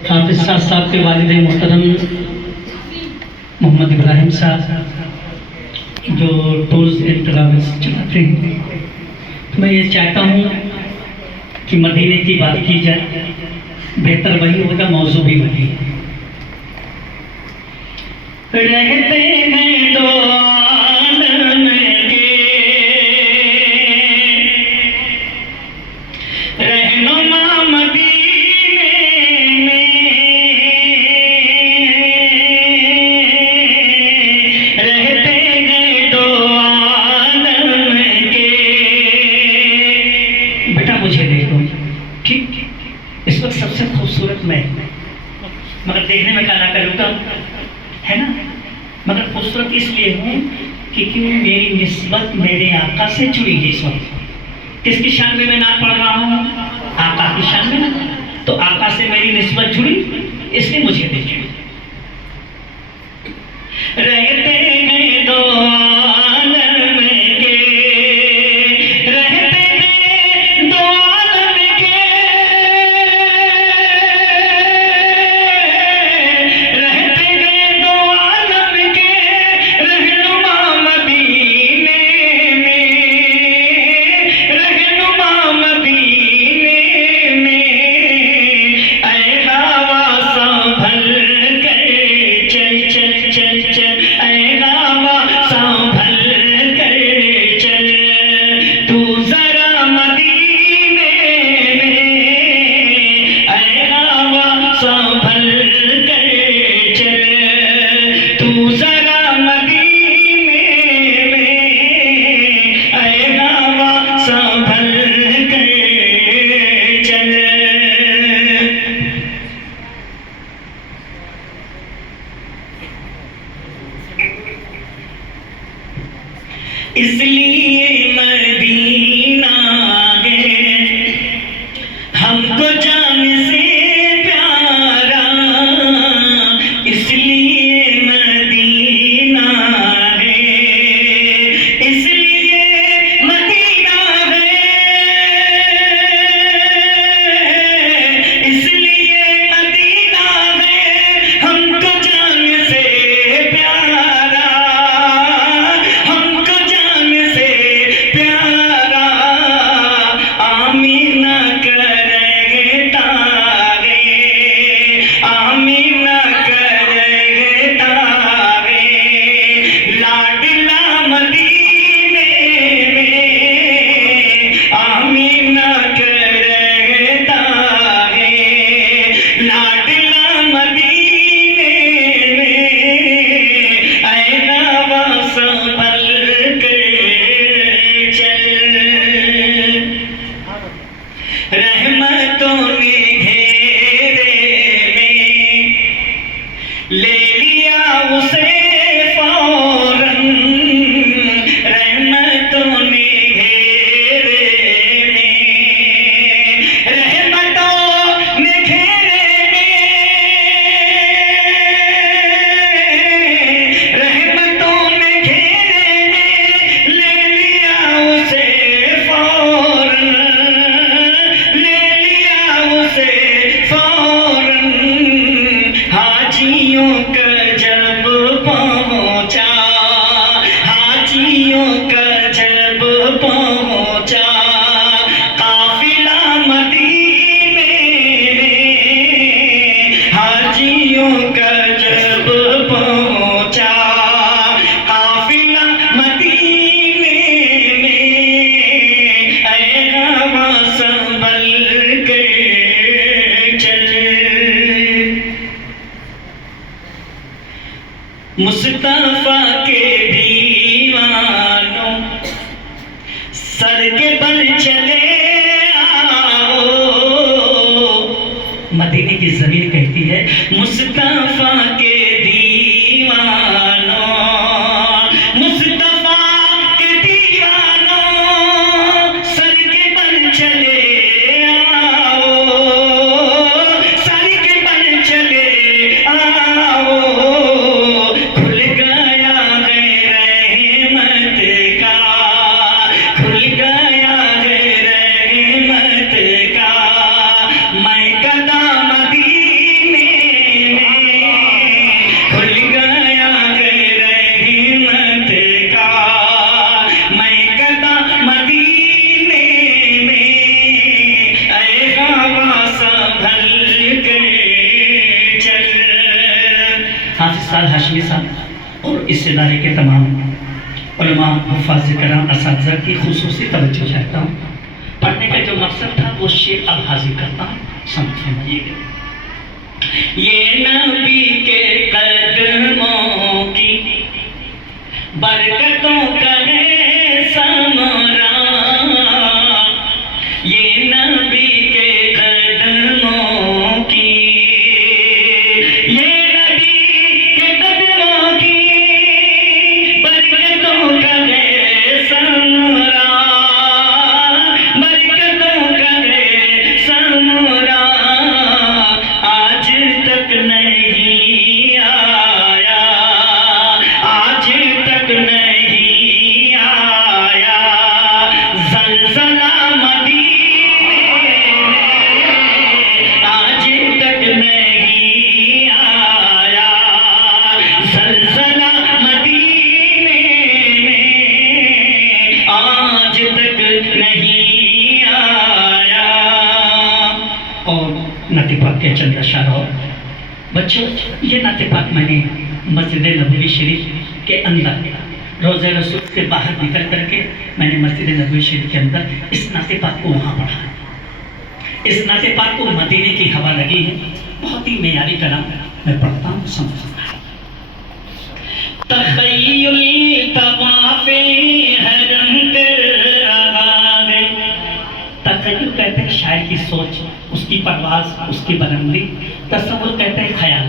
हाफिज साहब के वालिद मोहतरम मोहम्मद इब्राहिम साहब जो टूर्स एंड ट्रैवल्स चलाते हैं, तो मैं ये चाहता हूँ कि मदीने की बात की जाए, बेहतर वही होगा, मौजू भी वही है। रहते हैं दो आलम के रहनुमा मदीने में, रहते हैं दो आलम के। बेटा मुझे देखो, ठीक इस वक्त सबसे खूबसूरत मैं, मगर देखने में काला कलूटा है ना, मगर खूबसूरत इसलिए हूँ कि क्यों मेरी निस्बत मेरे आका से जुड़ी है। इस वक्त किसकी शान में मैं नाम पढ़ रहा हूँ? आका की शान में ना, तो आका से मेरी निस्बत जुड़ी, इसलिए मुझे देखिए। रहते हैं दो आलम के, रहते हैं दो आलम के, रहते हैं दो आलम के रहनुमा मदीने में, रहनुमा मदीने में। ऐ हवा संभल कर चल चल चल चल, ऐ हवा संभल कर चल, तू जरा मदीने में, ऐ हवा संभल कर चल, तू जरा मदीने में, ऐ हवा संभल कर चल। इसलिए मदीना है हमको जान से प्यारा, इसलिए मदीना है, इसलिए मदीना है, इसलिए मदीना है हमको जान से प्यारा, हमको जान से प्यारा। आमीना करता है, आमीना करता है, लाडला मदीने में, आमीना करता है, लाडला मदीने में। ऐ हवा संभल कर चल, रहमतों ने घेरे में ले लिया उसे फौरन, रहमतों ने घेरे में, रहमतों ने घेरे में, रहमतों ने घेरे में ले लिया उसे फौरन, ले लिया उसे फौरन। हाजियों का जब पहुंचा, हाजियों का जब पहुंचा काफिला मदीने में, हाजियों का जब पहुंचा काफिला मदीने में। ऐ हवा संभल कर चल, मुस्तफा के दीवानों सर के बल चले आओ। मदीने की जमीन कहती है, मुस्तफा के दीवानों, मुस्तफा के दीवानों सर के बल चले आओ, सर के बल चले आओ। खुल गया है रहमत का, खुल गया है रहमत का, मैं कदा मदीने हाफिज साहब हाशमी साहब और इस इदारे के तमाम उलमा हुफ़ाज़ कराम असातिज़ा की खुसूसी तवज्जो चाहता हूँ। पढ़ने का जो मकसद था वो शेर अब हाजिर करता हूँ, समझिएगा। ये नबी के कदमों की बरकतों का है समरा, ये नबी के कदमों की, ये नबी के कदमों की बरकतों का है समरा, बरकतों का है समरा, आज तक नहीं आया, आज तक नहीं आया ज़लज़ला मदीने में, आज तक नहीं आया ज़लज़ला मदीने में, आज तक नहीं आया। और नाते पाक के चंद अशार हो बच्चों, ये नाते पाक मैंने मस्जिद नबवी शरीफ के अंदर रोज़े रसूल से बाहर निकल करके मैंने मस्जिद नबवी शरीफ के अंदर इस नाते पाक को वहाँ पढ़ा। इस नाते पाक को मदीने की हवा लगी है, बहुत ही मेयारी कलाम मैं पढ़ता हूँ, समझता हूँ। तख़य्युल तवाफ़े हरम कर रहा है। तख़य्युल कहते हैं शायर की सोच, उसकी परवाज़, उसकी बुलंदी। तसव्वुर कहते हैं ख्याल।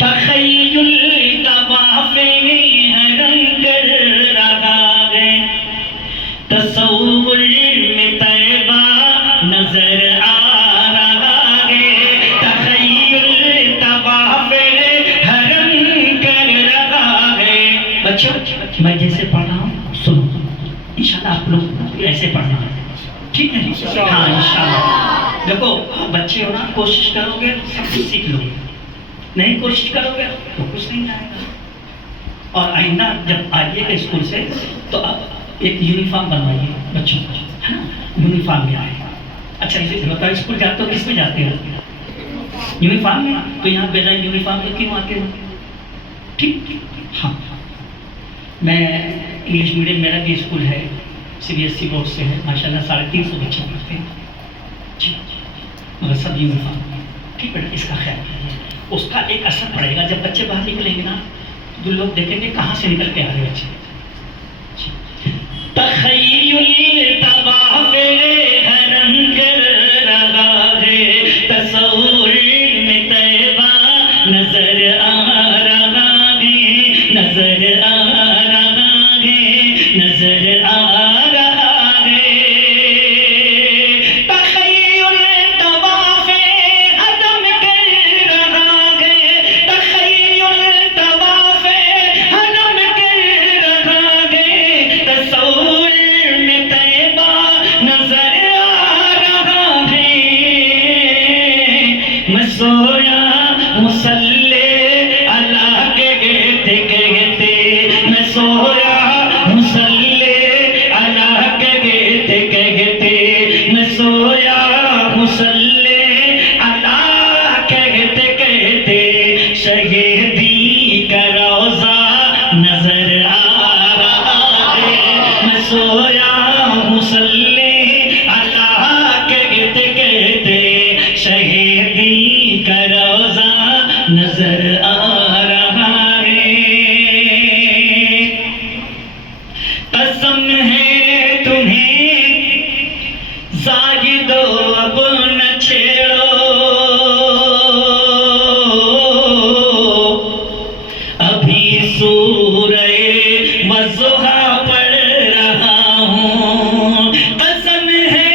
तख़य्युल तवाफ़े हरम कर रहा है, तसव्वुर में तैबा नजर आ रहा है। तख़य्युल तवाफ़े हरम कर रहा है। बच्चों मैं जैसे पढ़ रहा हूँ सुनो, इंशाल्लाह आप लोग ऐसे पढ़ना है, ठीक है? हाँ इंशाल्लाह। देखो बच्चे हो ना, कोशिश करोगे सब कुछ सीख लोगे, नहीं कोशिश करोगे तो कुछ नहीं आएगा। और आइंदा जब आइएगा स्कूल से तो आप एक यूनिफॉर्म बनवाइए बच्चों को, है ना? यूनिफॉर्म में आएगा। अच्छा इसे बताओ, स्कूल जाते हो किस में जाते हो? यूनिफॉर्म में। तो यहाँ बेला यूनिफॉर्म में क्यों आते हो? ठीक, हाँ। मैं इंग्लिश मीडियम, मेरा भी स्कूल है, CBSE बोर्ड से है, माशाल्लाह 350 बच्चे पढ़ते हैं, मगर सब यूनिफॉर्म, ठीक बेटा, इसका ख्याल कीजिए। उसका एक असर पड़ेगा जब बच्चे बाहर निकलेंगे ना, तो लोग देखेंगे कहाँ से निकल के आ रहे बच्चे। तख़य्युल तवाफ़े हरम कर रहा है, तसव्वुर में तैबा नजर आ रहा है, नजर आ रहा है, नजर आ रहा है। तख़य्युल तवाफ़े हरम कर रहा है, तख़य्युल तवाफ़े हरम कर रहा है, तसव्वुर में तैबा नजर आ रहा है। मैं सोया मुसल्ले अला कहते कहते, मैं सोया मुसल्ले अला कहते कहते, मैं सोया मुसल्ले अला कहते कहते, शहीदी का रोज़ा नजर आ रहा है। मैं सोया मुसल्ले अला कहते कहते, शहीदी का रोज़ा नजर आ रहा है। कसम है तुम्हें ज़ाहिदो अब न छेड़ो, अभी सूरे वज़ुहा पढ़ रहा हूँ। कसम है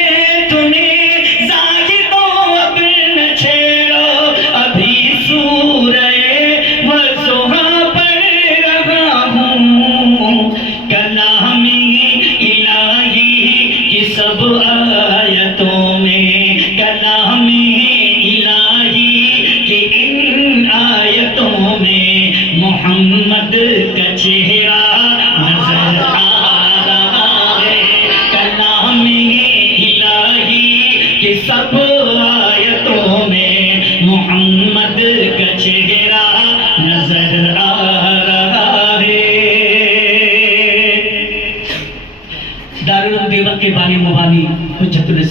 तुम्हें ज़ाहिदो अब न छेड़ो, अभी सूरे वज़ुहा पढ़ रहा हूँ। कलामी इलाही की सब आयतों में, कलामी इलाही की इन आयतों में, मोहम्मद का चेहरा नजर आ रहा है। कलामी इलाही की सब आयतों में, मोहम्मद का चेहरा नजर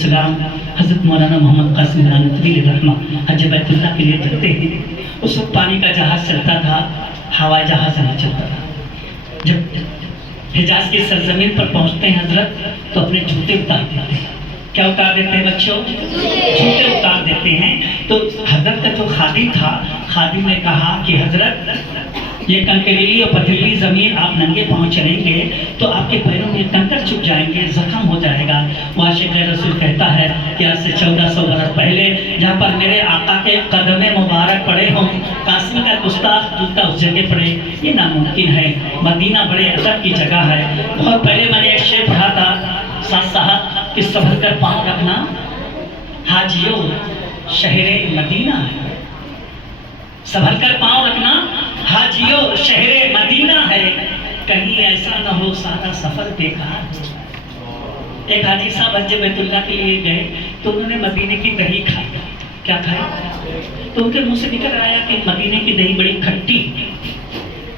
सलाम हज़रत मौलाना मोहम्मद कासिम नानवी रहमा हज बैतुल्लाह के लिए चलते हैं। उस वक्त पानी का जहाज़ चलता था, हवाई जहाज़ नहीं चलता था। जब हिजाज की सरजमीन पर पहुंचते हैं हजरत तो अपने जूते उतार देते हैं। क्या उतार देते हैं बच्चों? जूते उतार देते हैं। तो हजरत का जो खादिम था, खादिम ने कहा कि हजरत ये कंकरीली और पथरीली ज़मीन आप नंगे पाँव चलेंगे तो आपके पैरों में कंकर चुभ जाएंगे, जख्म हो जाएगा। वाशिक़ रसूल कहता है कि आज से 1400 बरस पहले जहाँ पर मेरे आका के कदम मुबारक पड़े हों, कासिम का गुस्ताख जूता उस जगह पड़े, ये नामुमकिन है। मदीना बड़े अदब की जगह है। बहुत पहले मैंने एक शेर पढ़ा था साथ साहब कि संभल कर पाँव रखना हाजियों शहरे मदीना है। संभल कर पाँव रखना हाजियों शहरे मदीना है, कहीं ऐसा न हो सारा सफर बेकार हो। एक हाजी साहब हज बैतुल्लाह के लिए गए तो उन्होंने मदीने की दही खाई। क्या खाई? तो उनके मुंह से निकल आया कि मदीने की दही बड़ी खट्टी।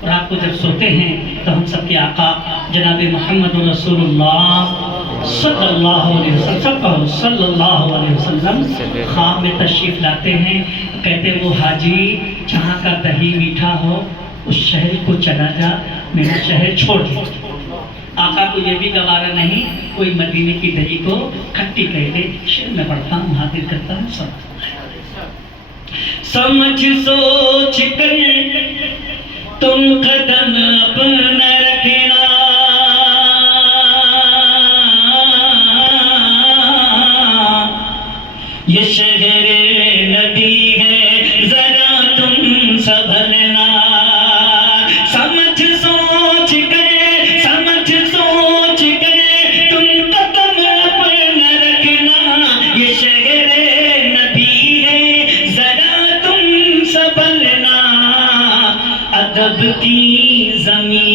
और आपको जब सोते हैं तो हम सबके आका जनाब मोहम्मद रसूलुल्लाह सल्लल्लाहु अलैहि वसल्लम ख्वाब में तशरीफ लाते हैं। कहते वो हाजी जहाँ का दही मीठा हो उस शहर को चला जा, मेरा शहर छोड़ दे। आका को ये भी गवारा नहीं कोई मदीने की दही को खट्टी कह दे। शेर में पढ़ता हूँ, हाजिर करता हूँ सब। समझ सोच कर तुम कदम अपना रखना, ये शहर नबी है जरा तुम संभलना। समझ सोच कर तुम कदम अपना रखना, ये शहर नबी है जरा तुम संभलना। अदब की ज़मीन